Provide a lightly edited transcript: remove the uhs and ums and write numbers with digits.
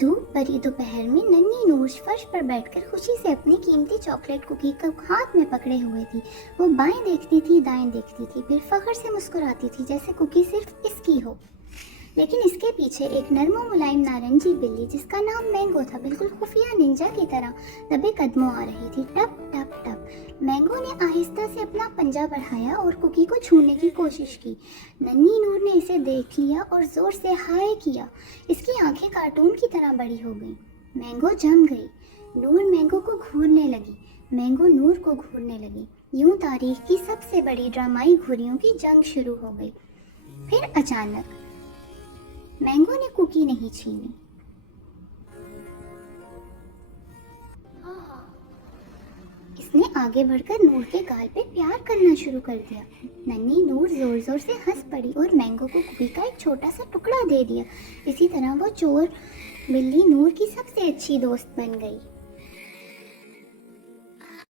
धूप भरी दोपहर में नन्ही नूर फर्श पर बैठकर खुशी से अपनी कीमती चॉकलेट कुकी को हाथ में पकड़े हुए थी। वो बाएं देखती थी, दाएं देखती थी, फिर फख्र से मुस्कुराती थी जैसे कुकी सिर्फ इसकी हो। लेकिन इसके पीछे एक नर्म और मुलायम नारंगी बिल्ली जिसका नाम मैंगो था, बिल्कुल खुफिया निंजा की तरह दबे कदमों आ रही थी। टप टप टप मैंगो ने आहिस्ता से अपना पंजा बढ़ाया और कुकी को छूने की कोशिश की। नन्ही नूर ने इसे देख लिया और जोर से हाय किया। इसकी आंखें कार्टून की तरह बड़ी हो गईं। मैंगो जम गई। नूर मैंगो को घूरने लगी, मैंगो नूर को घूरने लगी। यूं तारीख की सबसे बड़ी ड्रामाई घुरियों की जंग शुरू हो गई। फिर अचानक मैंगो ने कुकी नहीं छीनी। इसने आगे बढ़कर नूर के गाल पे प्यार करना शुरू कर दिया। नन्ही नूर जोर जोर से हंस पड़ी और मैंगो को कुकी का एक छोटा सा टुकड़ा दे दिया। इसी तरह वो चोर बिल्ली नूर की सबसे अच्छी दोस्त बन गई।